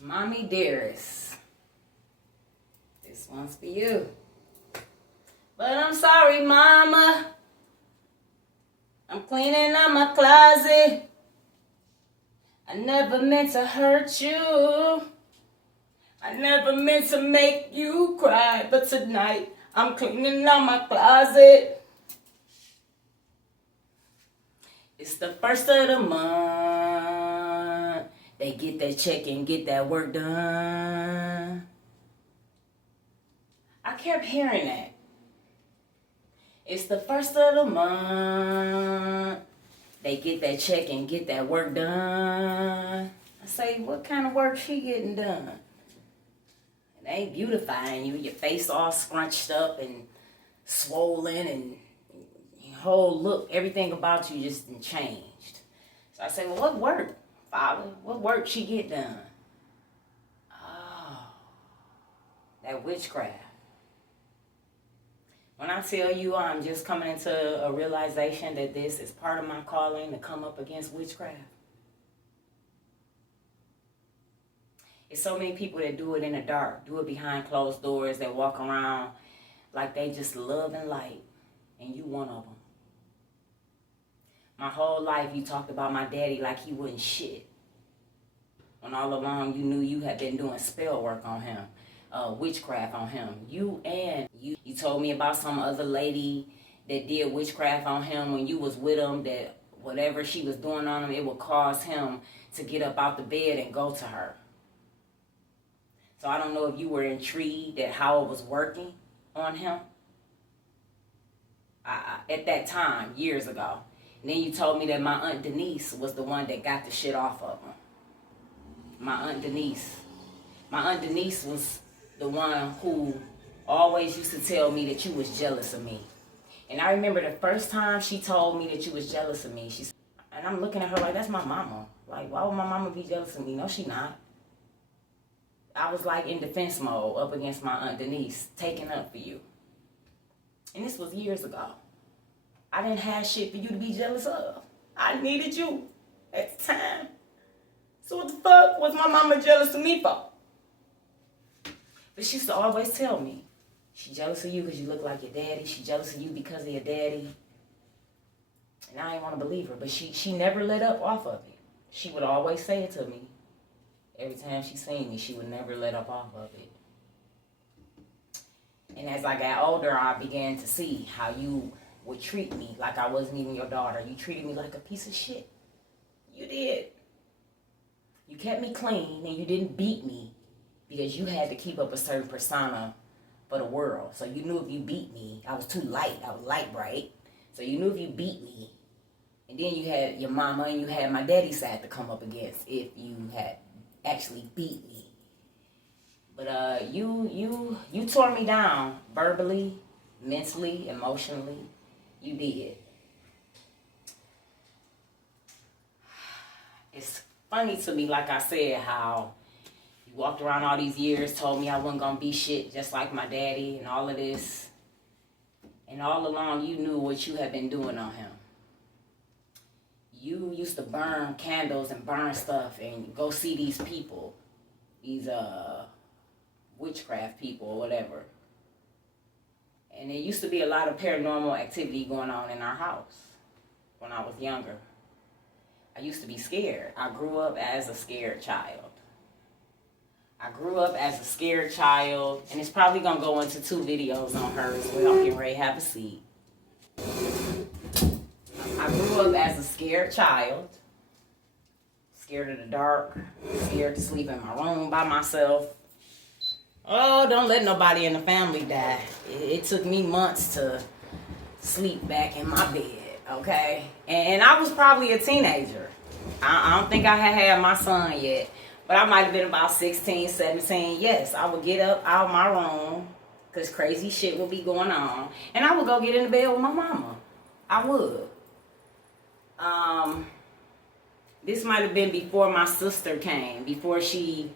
Mommy Dearest, this one's for you. But I'm sorry, Mama. I'm cleaning out my closet. I never meant to hurt you. I never meant to make you cry. But tonight, I'm cleaning out my closet. It's the first of the month. They get that check and get that work done. I kept hearing that. It's the first of the month. They get that check and get that work done. I say, what kind of work she getting done? It ain't beautifying you. Your face all scrunched up and swollen and your whole look, everything about you just changed. So I say, well, what work, Father? What work she get done? Oh, that witchcraft. When I tell you I'm just coming into a realization that this is part of my calling to come up against witchcraft. It's so many people that do it in the dark, do it behind closed doors, that walk around like they just love and light, and you one of them. My whole life you talked about my daddy like he wasn't shit. When all along you knew you had been doing spell work on him. Witchcraft on him. You told me about some other lady that did witchcraft on him when you was with him, that whatever she was doing on him, it would cause him to get up out the bed and go to her. So I don't know if you were intrigued at how it was working on him at that time, years ago. And then you told me that my Aunt Denise was the one that got the shit off of him. My Aunt Denise. My Aunt Denise was the one who always used to tell me that you was jealous of me. And I remember the first time she told me that you was jealous of me, and I'm looking at her like, that's my mama. Like, why would my mama be jealous of me? No, she not. I was like in defense mode up against my Aunt Denise, taking up for you. And this was years ago. I didn't have shit for you to be jealous of. I needed you at the time. So what the fuck was my mama jealous of me for? But she used to always tell me, she jealous of you because you look like your daddy. She jealous of you because of your daddy. And I didn't want to believe her, but she never let up off of it. She would always say it to me. Every time she seen me, she would never let up off of it. And as I got older, I began to see how you would treat me like I wasn't even your daughter. You treated me like a piece of shit. You did. You kept me clean and you didn't beat me because you had to keep up a certain persona for the world. So you knew if you beat me, I was too light. I was light bright. So you knew if you beat me, and then you had your mama and you had my daddy's side to come up against if you had actually beat me. But you tore me down verbally, mentally, emotionally. You did. It's funny to me, like I said, how you walked around all these years, told me I wasn't gonna be shit just like my daddy and all of this. And all along you knew what you had been doing on him. You used to burn candles and burn stuff and go see these people, these witchcraft people or whatever. And there used to be a lot of paranormal activity going on in our house when I was younger. I used to be scared. I grew up as a scared child. And it's probably going to go into 2 videos on her as well. I'm getting ready to have a seat. I grew up as a scared child. Scared of the dark. Scared to sleep in my room by myself. Oh, don't let nobody in the family die. It took me months to sleep back in my bed, okay? And I was probably a teenager. I don't think I had my son yet. But I might have been about 16, 17. Yes, I would get up out of my room because crazy shit would be going on. And I would go get in the bed with my mama. I would. This might have been before my sister came, before she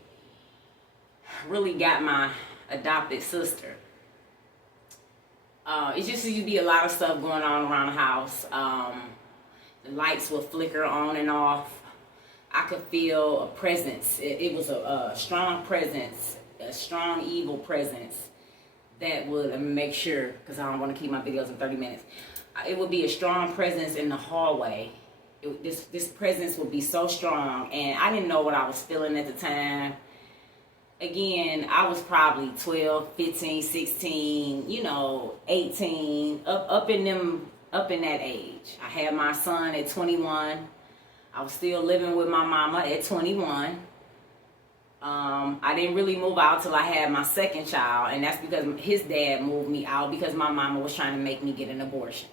really got my adopted sister. It just used to be a lot of stuff going on around the house. The lights would flicker on and off. I could feel a presence. It was a strong presence, a strong evil presence that would, let me make sure, because I don't want to keep my videos in 30 minutes. It would be a strong presence in the hallway. This presence would be so strong, and I didn't know what I was feeling at the time. Again, I was probably 12, 15, 16, 18, up in that age. I had my son at 21. I was still living with my mama at 21. I didn't really move out till I had my second child, and that's because his dad moved me out because my mama was trying to make me get an abortion.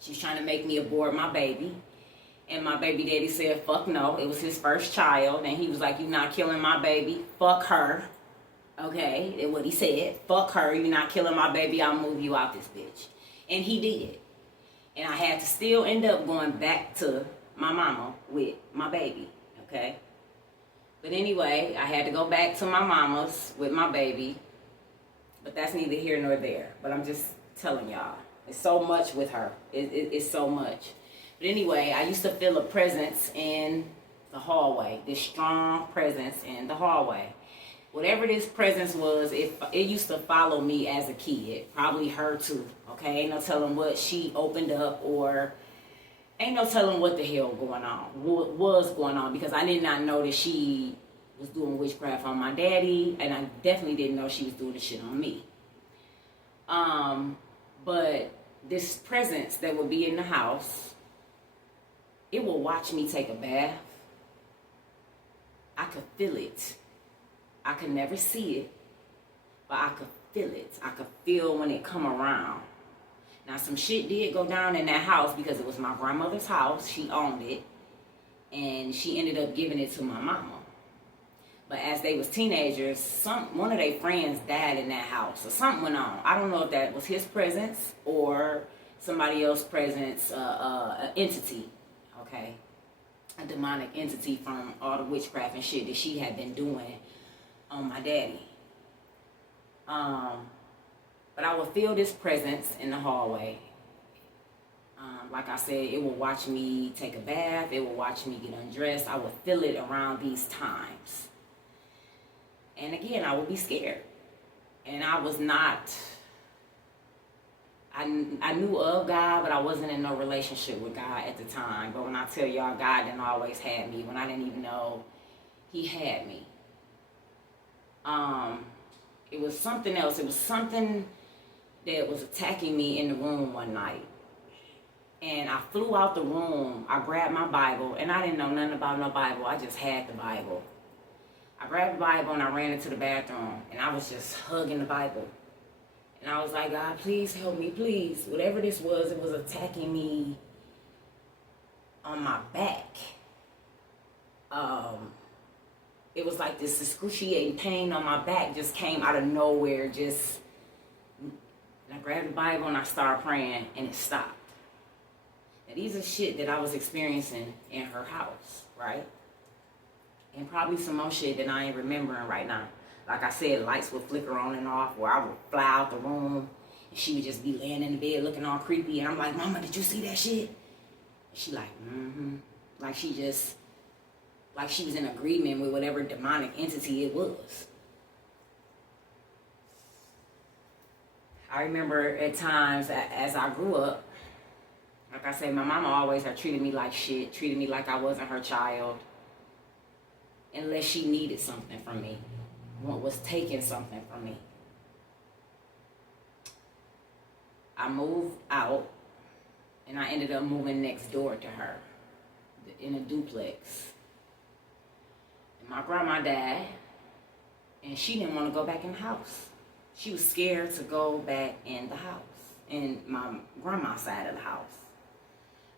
She was trying to make me abort my baby, and my baby daddy said, fuck no. It was his first child, and he was like, you're not killing my baby. Fuck her. Okay, that's what he said. Fuck her. You're not killing my baby. I'll move you out this bitch. And he did. And I had to still end up going back to my mama with my baby. Okay. But anyway, I had to go back to my mama's with my baby. But that's neither here nor there. But I'm just telling y'all. It's so much with her. It's so much. But anyway, I used to feel a presence in the hallway. This strong presence in the hallway. Whatever this presence was, it used to follow me as a kid. Probably her too. Okay? Ain't no telling what she opened up, or ain't no telling what the hell was going on, because I did not know that she was doing witchcraft on my daddy, and I definitely didn't know she was doing the shit on me. But this presence that would be in the house, it will watch me take a bath. I could feel it. I could never see it, but I could feel it. I could feel when it come around. Now, some shit did go down in that house because it was my grandmother's house. She owned it, and she ended up giving it to my mama. But as they was teenagers, one of their friends died in that house, or something went on. I don't know if that was his presence or somebody else's presence, an entity, okay? A demonic entity from all the witchcraft and shit that she had been doing on my daddy. But I would feel this presence in the hallway. Like I said, it would watch me take a bath. It would watch me get undressed. I would feel it around these times. And again, I would be scared. And I was not, I knew of God, but I wasn't in no relationship with God at the time. But when I tell y'all, God didn't always have me. When I didn't even know he had me. It was something else. It was something that was attacking me in the room one night. And I flew out the room. I grabbed my Bible, and I didn't know nothing about no Bible. I just had the Bible. I grabbed the Bible and I ran into the bathroom, and I was just hugging the Bible. And I was like, God, please help me, please. Whatever this was, it was attacking me on my back. It was like this excruciating pain on my back just came out of nowhere. And I grabbed the Bible and I started praying, and it stopped. Now, these are shit that I was experiencing in her house, right? And probably some more shit that I ain't remembering right now. Like I said, lights would flicker on and off, where I would fly out the room, and she would just be laying in the bed looking all creepy. And I'm like, Mama, did you see that shit? And she like, mm-hmm. Like she was in agreement with whatever demonic entity it was. I remember at times as I grew up, like I said, my mama always had treated me like shit, treated me like I wasn't her child, unless she needed something from me, was taking something from me. I moved out, and I ended up moving next door to her in a duplex. And my grandma died, and she didn't want to go back in the house. She was scared to go back in the house, in my grandma's side of the house.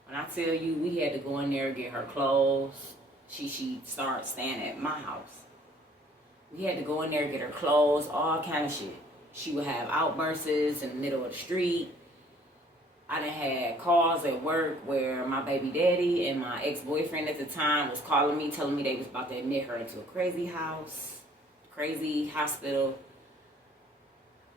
When I tell you, we had to go in there and get her clothes. She started staying at my house. We had to go in there and get her clothes, all kind of shit. She would have outbursts in the middle of the street. I done had calls at work where my baby daddy and my ex-boyfriend at the time was calling me, telling me they was about to admit her into a crazy house, crazy hospital.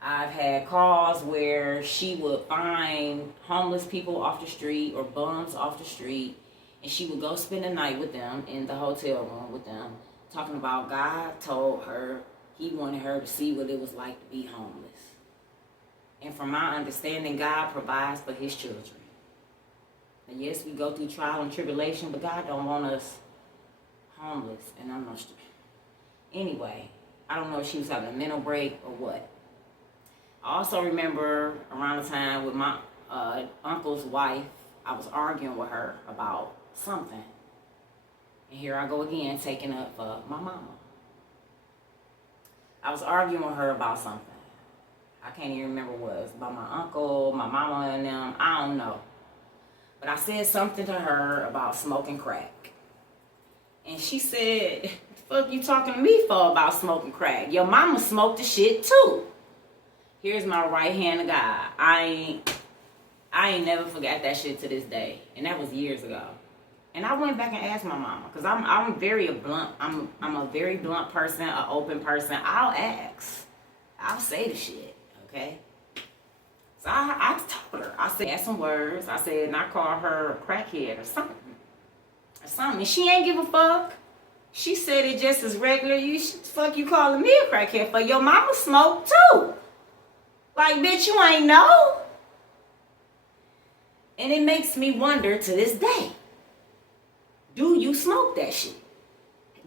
I've had calls where she would find homeless people off the street or bums off the street And she would go spend the night with them in the hotel room with them, talking about God told her he wanted her to see what it was like to be homeless. And from my understanding, God provides for his children. And yes, we go through trial and tribulation, but God don't want us homeless. And I'm not sure. Anyway, I don't know if she was having a mental break or what. I also remember around the time with my uncle's wife, I was arguing with her about something. And here I go again, taking up my mama. I was arguing with her about something. I can't even remember what it was. About my uncle, my mama and them. I don't know. But I said something to her about smoking crack. And she said, "What the fuck you talking to me for about smoking crack? Your mama smoked the shit too." Here's my right hand of God. I ain't never forgot that shit to this day. And that was years ago. And I went back and asked my mama. Because I'm very blunt. I'm a very blunt person, an open person. I'll ask. I'll say the shit. Okay? So I told her. I said some words. I said, and I called her a crackhead or something. And she ain't give a fuck. She said it just as regular. Fuck you calling me a crackhead for? Your mama smoked too. Like, bitch, you ain't know. And it makes me wonder to this day. Do you smoke that shit?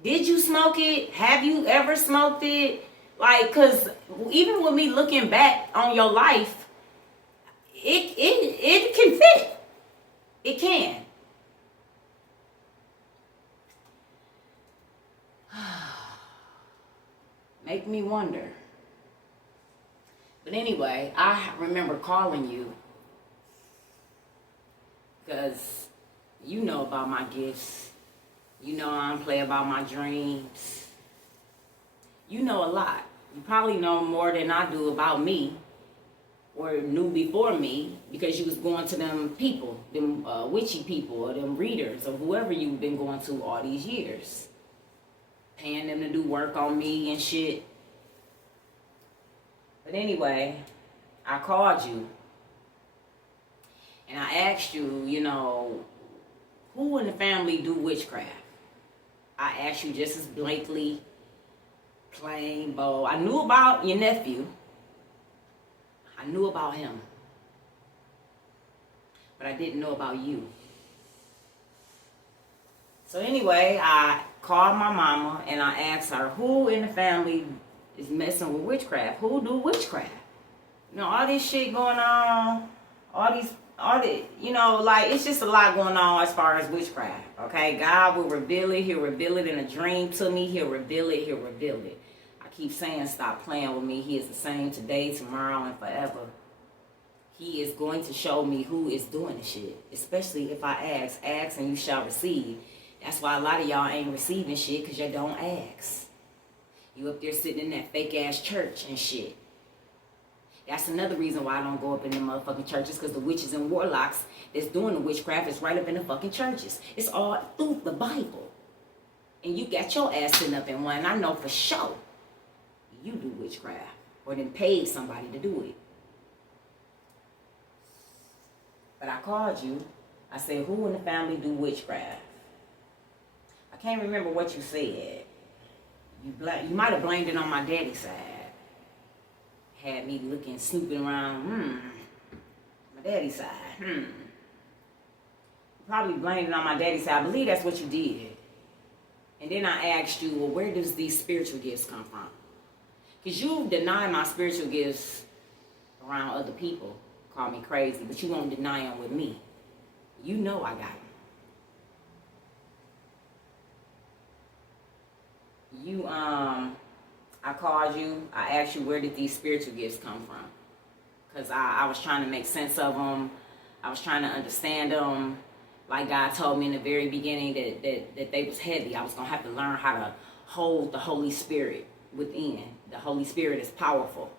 Did you smoke it? Have you ever smoked it? Like, cause even with me looking back on your life, it can fit. It can. Make me wonder. But anyway, I remember calling you because you know about my gifts. You know I don't play about my dreams. You know a lot. You probably know more than I do about me or knew before me because you was going to them people, them witchy people or them readers or whoever you've been going to all these years. Paying them to do work on me and shit. But anyway, I called you and I asked you, you know, who in the family do witchcraft? I asked you just as blankly, plain, bold. I knew about your nephew. I knew about him. But I didn't know about you. So anyway, I called my mama and I asked her, who in the family is messing with witchcraft? Who do witchcraft? You know, all this shit going on, all the, you know, like, it's just a lot going on as far as witchcraft, okay? God will reveal it. He'll reveal it in a dream to me. He'll reveal it. He'll reveal it. I keep saying, stop playing with me. He is the same today, tomorrow, and forever. He is going to show me who is doing the shit, especially if I ask. Ask and you shall receive. That's why a lot of y'all ain't receiving shit because you don't ask. You up there sitting in that fake-ass church and shit. That's another reason why I don't go up in them motherfucking churches, because the witches and warlocks that's doing the witchcraft is right up in the fucking churches. It's all through the Bible. And you got your ass sitting up in one, and I know for sure you do witchcraft or then paid somebody to do it. But I called you. I said, who in the family do witchcraft? I can't remember what you said. You might have blamed it on my daddy's side. Had me looking, snooping around, my daddy's side, Probably blamed it on my daddy's side. I believe that's what you did. And then I asked you, well, where does these spiritual gifts come from? Because you deny my spiritual gifts around other people. Call me crazy, but you won't deny them with me. You know I got them. I called you. I asked you, where did these spiritual gifts come from? Because I was trying to make sense of them. I was trying to understand them. Like God told me in the very beginning that they was heavy. I was going to have to learn how to hold the Holy Spirit within. The Holy Spirit is powerful.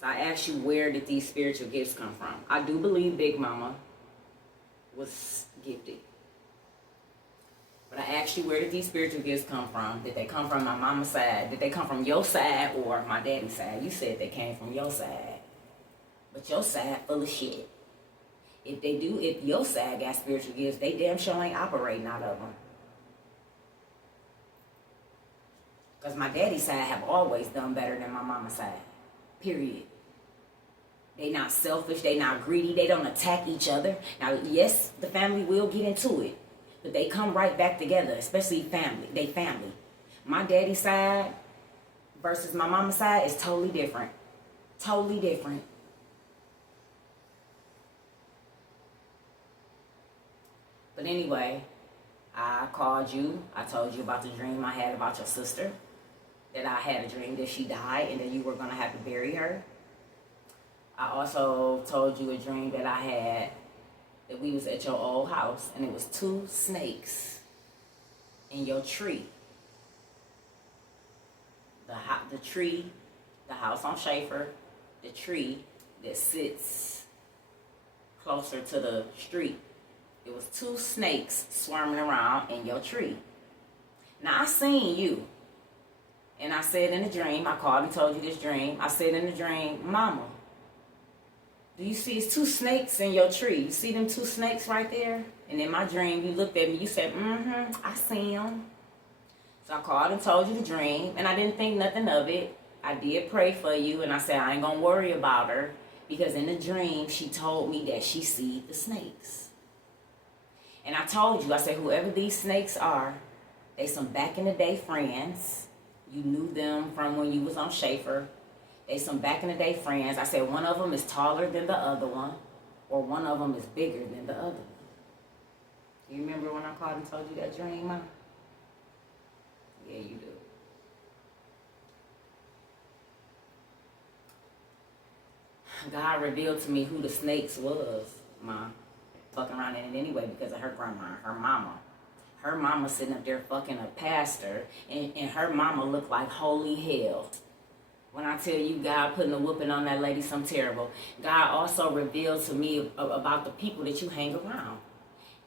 So I asked you, where did these spiritual gifts come from? I do believe Big Mama was gifted. But I asked you, where did these spiritual gifts come from? Did they come from my mama's side? Did they come from your side or my daddy's side? You said they came from your side. But your side full of shit. If they do, if your side got spiritual gifts, they damn sure ain't operating out of them. Because my daddy's side have always done better than my mama's side. Period. They not selfish. They not greedy. They don't attack each other. Now, yes, the family will get into it. But they come right back together, especially family. They family. My daddy's side versus my mama's side is totally different. Totally different. But anyway, I called you. I told you about the dream I had about your sister. That I had a dream that she died and that you were going to have to bury her. I also told you a dream that I had that we was at your old house and it was 2 snakes in your tree. The tree, the house on Schaefer, the tree that sits closer to the street. It was 2 snakes swarming around in your tree. Now I seen you. And I said in the dream, I called and told you this dream. I said in the dream, Mama, do you see it's 2 snakes in your tree? You see them 2 snakes right there? And in my dream, you looked at me, you said, I see them. So I called and told you the dream, and I didn't think nothing of it. I did pray for you, and I said I ain't gonna worry about her, because in the dream, she told me that she see the snakes. And I told you, I said, whoever these snakes are, they some back in the day friends. You knew them from when you was on Schaefer. They some back in the day friends. I said one of them is taller than the other one, or one of them is bigger than the other one. You remember when I called and told you that dream, Mom? Yeah, you do. God revealed to me who the snakes was, Mom. Fucking around in it anyway because of her grandma, her mama. Her mama sitting up there fucking a pastor, and her mama looked like holy hell. When I tell you God putting a whooping on that lady, something terrible. God also revealed to me about the people that you hang around.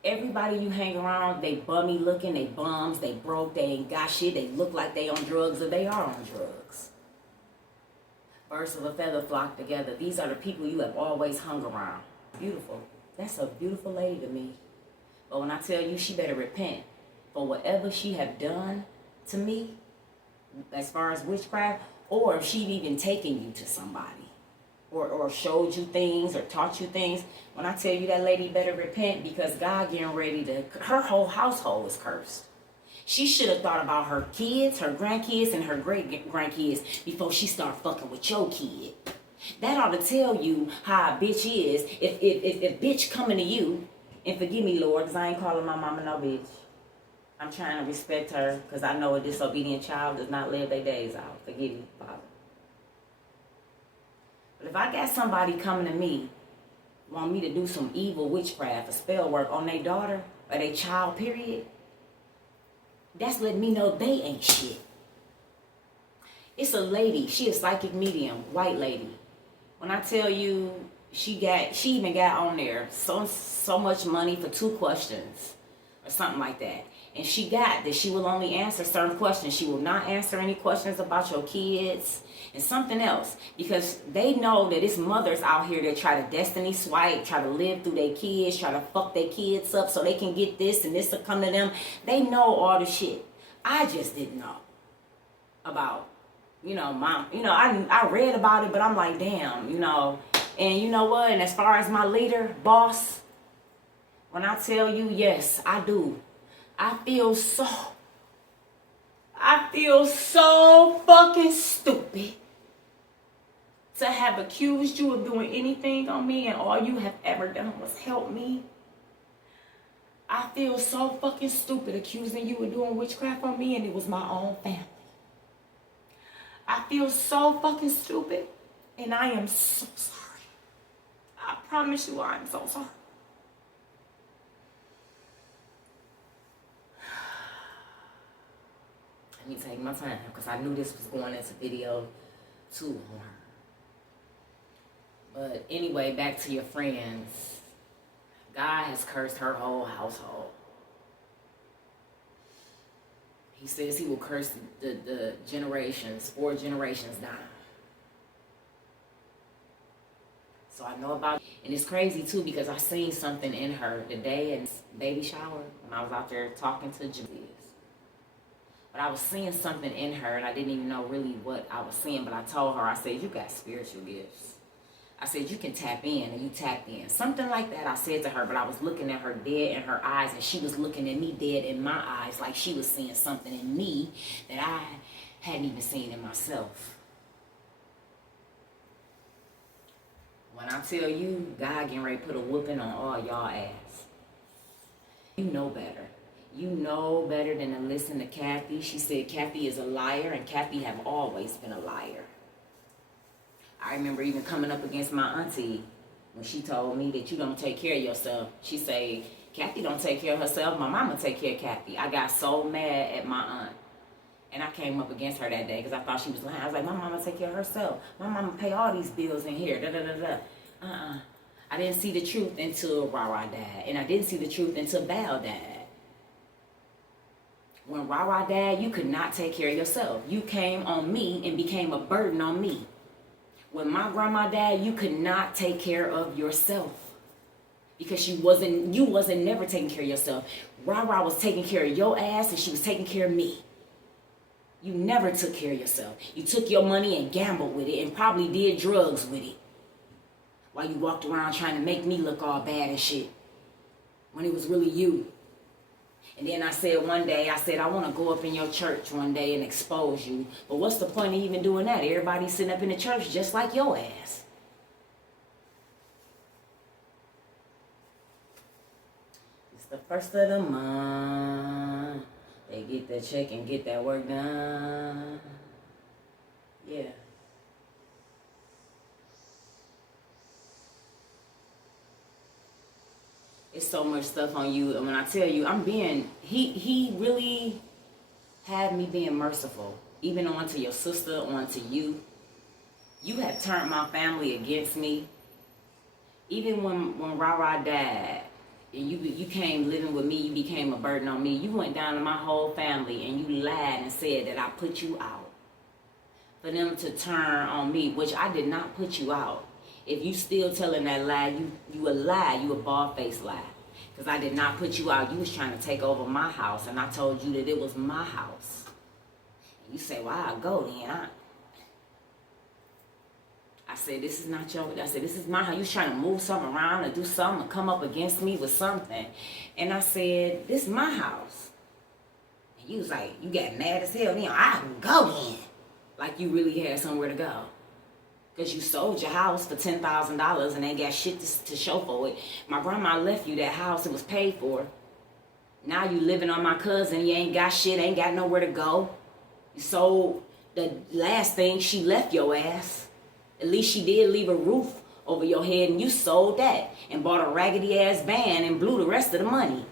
Everybody you hang around, they bummy looking, they bums, they broke, they ain't got shit, they look like they on drugs or they are on drugs. Birds of a feather flock together. These are the people you have always hung around. Beautiful. That's a beautiful lady to me. But when I tell you she better repent for whatever she have done to me, as far as witchcraft, or if she'd even taken you to somebody, or showed you things, or taught you things, when I tell you that lady better repent, because God getting ready to, her whole household is cursed. She should have thought about her kids, her grandkids, and her great-grandkids before she start fucking with your kid. That ought to tell you how a bitch is. If bitch coming to you, and forgive me, Lord, because I ain't calling my mama no bitch. I'm trying to respect her, because I know a disobedient child does not live their days out. Forgive me, Father. But if I got somebody coming to me, want me to do some evil witchcraft or spell work on their daughter or their child, period, that's letting me know they ain't shit. It's a lady, she a psychic medium, white lady. When I tell you, she even got on there so much money for 2 questions or something like that. And she got that she will only answer certain questions. She will not answer any questions about your kids and something else. Because they know that it's mothers out here that try to destiny swipe, try to live through their kids, try to fuck their kids up so they can get this and this will come to them. They know all the shit. I just didn't know about, mom. I read about it, but I'm like, damn, And you know what? And as far as my leader, boss, when I tell you, yes, I do. I feel so fucking stupid to have accused you of doing anything on me, and all you have ever done was help me. I feel so fucking stupid accusing you of doing witchcraft on me, and it was my own family. I feel so fucking stupid, and I am so sorry. I promise you I am so sorry. Let me take my time, because I knew this was going into video 2 on her. But anyway, back to your friends. God has cursed her whole household. He says he will curse the generations, 4 generations down. So I know about And it's crazy too because I seen something in her the day in baby shower when I was out there talking to Julius. But I was seeing something in her and I didn't even know really what I was seeing. But I told her, I said, you got spiritual gifts. I said, you can tap in, and you tapped in. Something like that I said to her, but I was looking at her dead in her eyes and she was looking at me dead in my eyes, like she was seeing something in me that I hadn't even seen in myself. When I tell you, God getting ready to put a whooping on all y'all ass. You know better. You know better than to listen to Kathy. She said Kathy is a liar, and Kathy have always been a liar. I remember even coming up against my auntie when she told me that you don't take care of yourself. She said, Kathy don't take care of herself. My mama take care of Kathy. I got so mad at my aunt. And I came up against her that day because I thought she was lying. I was like, my mama take care of herself. My mama pay all these bills in here. I didn't see the truth until Rara died. And I didn't see the truth until Val died. When Rara died, you could not take care of yourself. You came on me and became a burden on me. When my grandma died, you could not take care of yourself. Because you wasn't never taking care of yourself. Rara was taking care of your ass and she was taking care of me. You never took care of yourself. You took your money and gambled with it and probably did drugs with it. While you walked around trying to make me look all bad and shit. When it was really you. And then I said one day, I want to go up in your church one day and expose you. But what's the point of even doing that? Everybody's sitting up in the church just like your ass. It's the first of the month. They get that check and get that work done. Yeah. It's so much stuff on you. And when I tell you, he really had me being merciful. Even onto your sister, onto you. You have turned my family against me. Even when Rara died, and you came living with me, you became a burden on me. You went down to my whole family and you lied and said that I put you out. For them to turn on me, which I did not put you out. If you still telling that lie, you a lie. You a bald-faced lie. Because I did not put you out. You was trying to take over my house, and I told you that it was my house. And you say, well, I'll go then. I said, this is not your, I said, this is my house. You was trying to move something around or do something or come up against me with something. And I said, this is my house. And you was like, you got mad as hell. Then I can go then. Like you really had somewhere to go. Because you sold your house for $10,000 and ain't got shit to show for it. My grandma left you that house. It was paid for. Now you living on my cousin. You ain't got shit. Ain't got nowhere to go. You sold the last thing. She left your ass. At least she did leave a roof over your head. And you sold that. And bought a raggedy ass van and blew the rest of the money.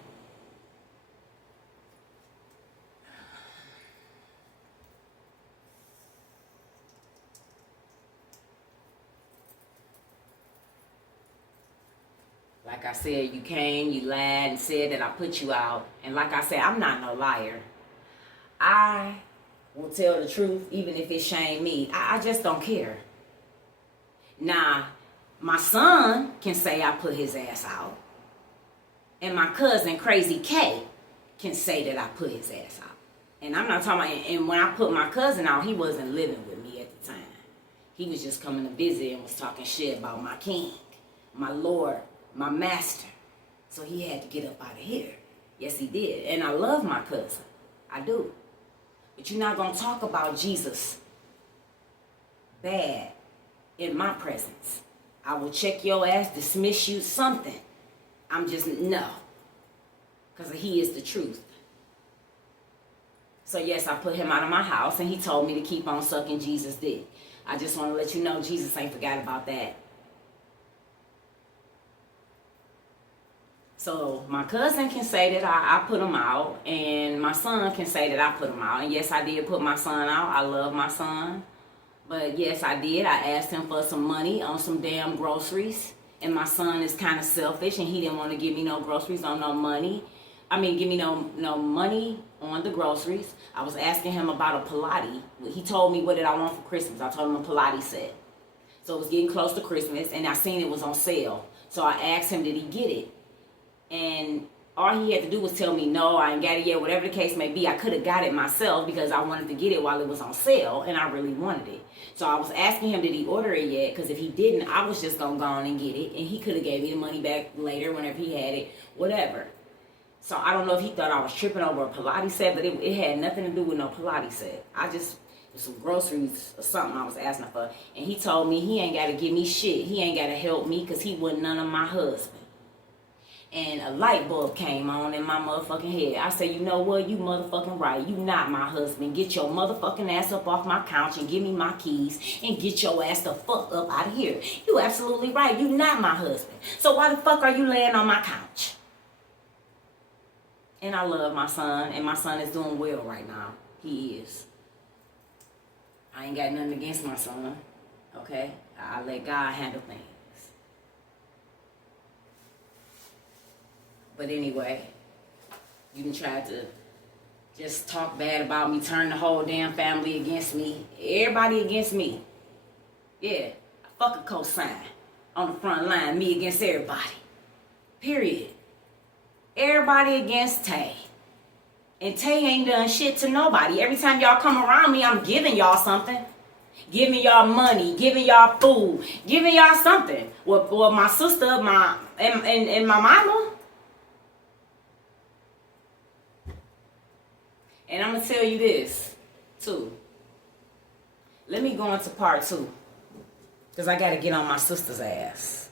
Like I said, you came, you lied, and said that I put you out. And like I said, I'm not no liar. I will tell the truth, even if it shame me. I just don't care. Now, my son can say I put his ass out. And my cousin, Crazy K, can say that I put his ass out. And I'm not talking about, and when I put my cousin out, he wasn't living with me at the time. He was just coming to visit and was talking shit about my king, my lord, my master. So he had to get up out of here. Yes, he did. And I love my cousin. I do. But you're not going to talk about Jesus bad in my presence. I will check your ass, dismiss you, something. I'm just, no. Because he is the truth. So yes, I put him out of my house and he told me to keep on sucking Jesus' dick. I just want to let you know Jesus ain't forgot about that. So my cousin can say that I put him out, and my son can say that I put him out. And yes, I did put my son out. I love my son. But yes, I did. I asked him for some money on some damn groceries. And my son is kind of selfish, and he didn't want to give me no groceries on no money. Give me no money on the groceries. I was asking him about a Pilates. He told me what did I want for Christmas. I told him a Pilates set. So it was getting close to Christmas, and I seen it was on sale. So I asked him, did he get it? And all he had to do was tell me, no, I ain't got it yet, whatever the case may be. I could have got it myself because I wanted to get it while it was on sale, and I really wanted it. So I was asking him, did he order it yet? Because if he didn't, I was just going to go on and get it, and he could have gave me the money back later whenever he had it, whatever. So I don't know if he thought I was tripping over a Pilates set, but it had nothing to do with no Pilates set. Some groceries or something I was asking for. And he told me he ain't got to give me shit. He ain't got to help me because he wasn't none of my husband. And a light bulb came on in my motherfucking head. I said, you know what? You motherfucking right. You not my husband. Get your motherfucking ass up off my couch and give me my keys and get your ass the fuck up out of here. You absolutely right. You not my husband. So why the fuck are you laying on my couch? And I love my son, and my son is doing well right now. He is. I ain't got nothing against my son, okay? I let God handle things. But anyway, you can try to just talk bad about me, turn the whole damn family against me. Everybody against me. Yeah, fuck a cosign on the front line, me against everybody. Period. Everybody against Tay. And Tay ain't done shit to nobody. Every time y'all come around me, I'm giving y'all something. Giving y'all money, giving y'all food, giving y'all something. Well, my sister, and my mama. And I'm going to tell you this, too. Let me go into part 2. Because I got to get on my sister's ass.